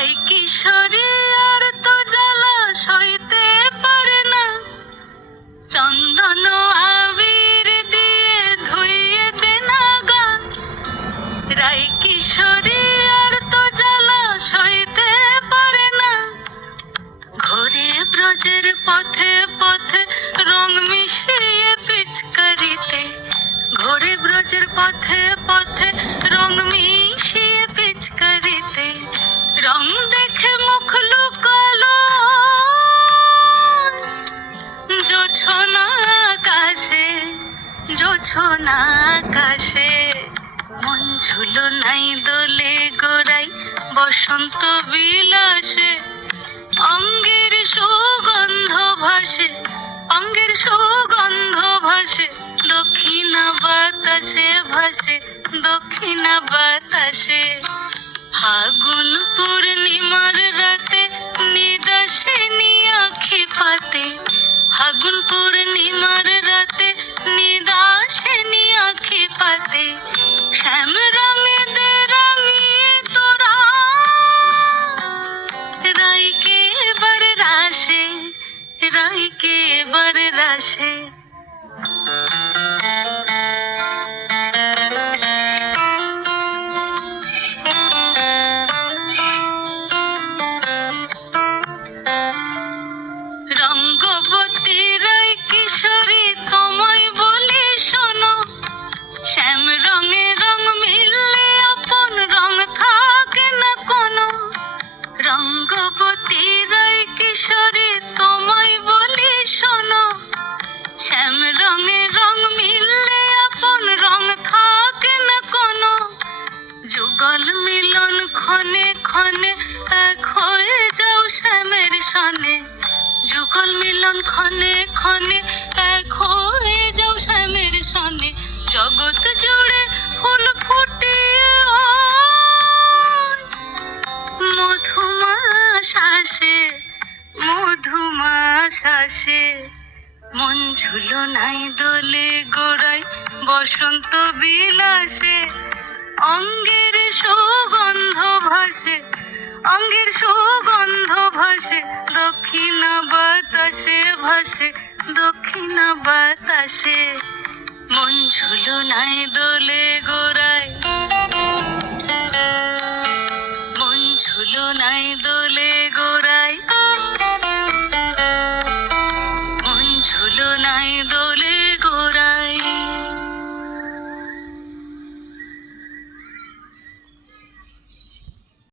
রাই কিশোরী আর তো জ্বালা সইতে পারে না, চন্দন আবির দিয়ে ধুইয়ে দে না গা। রাই কিশোরী আর তো জ্বালা সইতে পারে না, ঘোরে ব্রজের পথে পথে রং মিশিয়ে পিচকারিতে, ঘোরে ব্রজের পথে পথে রং মিশিয়ে পিচকারিতে, রং দেখে মুখ লুকালো জোছনা আকাশে, জোছনা আকাশে। মন ঝুলো নাই দোলে গোড়াই বসন্ত বিলাসে, অঙ্গের সুগন্ধ ভাসে, অঙ্গের সুগন্ধ ভাসে, দক্ষিণা বাতাসে ভাসে, দক্ষিণা বাতাসে। ফাগুন পূর্ণিমার রাতে নিদাসিনী আঁখি পাতে, ফাগুন পূর্ণিমার রাতে নিদাসিনী আঁখি পাতে, শ্যাম রঙে দে রাঙিয়ে তোরা রাইকে এবার রাশে, রাইকে এবার রাশে। রঙ্গবতী রাই কিশোরী তোমায় বলি শোনো, শ্যাম রঙে রং মিললে আপন রং থাকে না কোনো। রঙ্গবতী রাই কিশোরী তোমায় বলি শোনো, শ্যাম রঙে রং মিললে আপন রং থাকে না কোনো। যুগল মিলন ক্ষণে ক্ষণে এক হয়ে যাও শ্যামের সনে, যুগল মিলন ক্ষণে ক্ষণে এক হয়ে যাও শ্যামের সনে। জগৎ জুড়ে ফুল ফুটিয়ে মধুমাস আসে, মধুমাস আসে। মন ঝুলো নাই দোলে গোড়াই বসন্ত বিলাসে, অঙ্গের সুগন্ধ ভাসে, অঙ্গের সুগন্ধ ভাসে, দক্ষিণা বাতাসে ভাসে, দক্ষিণা বাতাসে। মন ঝুলো নাই দোলে গোড়ায়, মন ঝুলো নাই দোলে গোড়ায়।